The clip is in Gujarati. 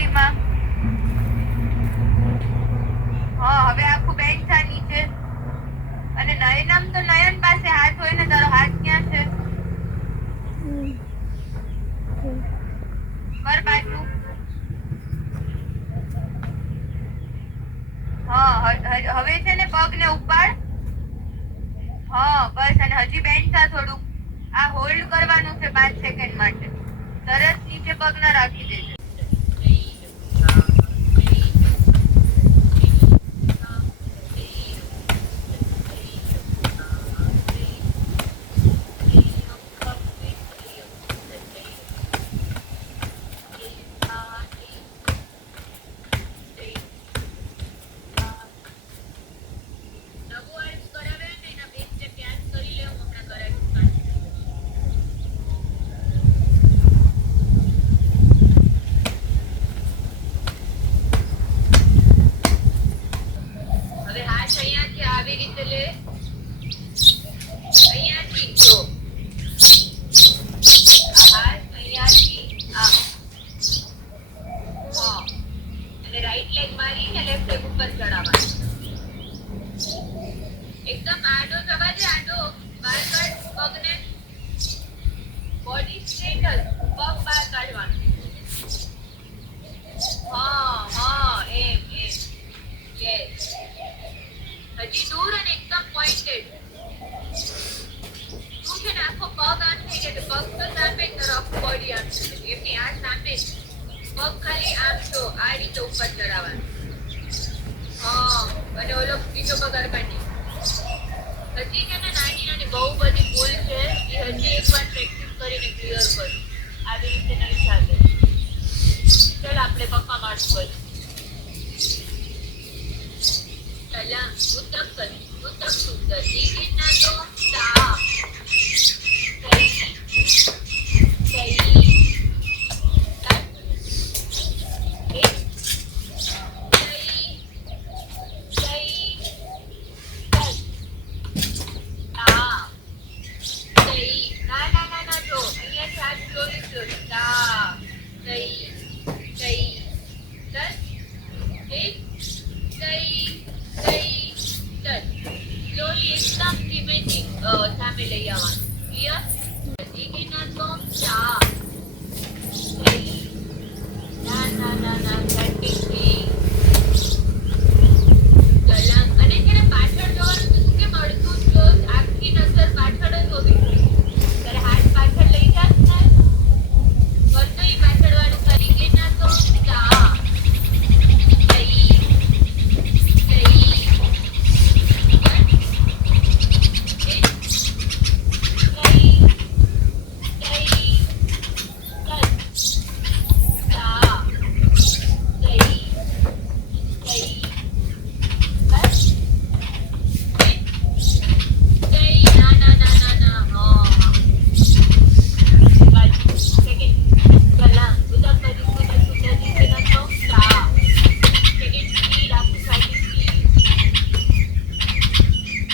પગડીમાં. હા, હવે આખું બેન્ચ આ નીચે. અને નયનમ તો નયન પાસે હાથ હોય ને, તારો હાથ ક્યાં છે? કર પાછું. હા, હવે છે ને પગને ઉપાડ. હા બસ, અને હજી બેન્ચ થા થોડુંક. આ હોલ્ડ કરવાનું છે 5 સેકન્ડ માટે. તરત નીચે પગ ના રાખી દેજે. હવે હાથ અહીંયાથી આવી રીતે લે. અહીંયાથી જો આ હાથ અહીંયાથી આ. હા, અને રાઈટ લેગ મારીને લેફ્ટ લેગ ઉપર ચડાવવાનો. એકદમ આડો જવા દે, આડો. બહાર કાઢ પગને. બોડી સ્ટ્રેટ જ, પગ બહાર કાઢવાનો. હા હા, એમ એમ. યસ. હજી દૂર અને એકદમ પોઇન્ટેડ. તું છે ને આખો પગ આમ થઈ ગયો, પગ તો સામે જ તારો આખું બોડી આમ છે. એમની આ સામે જ. પગ ખાલી આમ છો, આ રીતે ઉપર ચડાવવાનું. હા, અને ઓલો બીજો પગ અરબાની. હજી છે ને નાની નાની બહુ બધી ભૂલ છે, એ હજી એકવાર પ્રેક્ટિસ કરીને ક્લિયર કર. આવી રીતે નહીં ચાલે. ચાલ આપણે પપ્પા મારશું બધું. પહેલા ઉત્તમ કર, ઉત્તમ સુંદર. દીકરીના તો તા. સામે લઈ આવવાનું.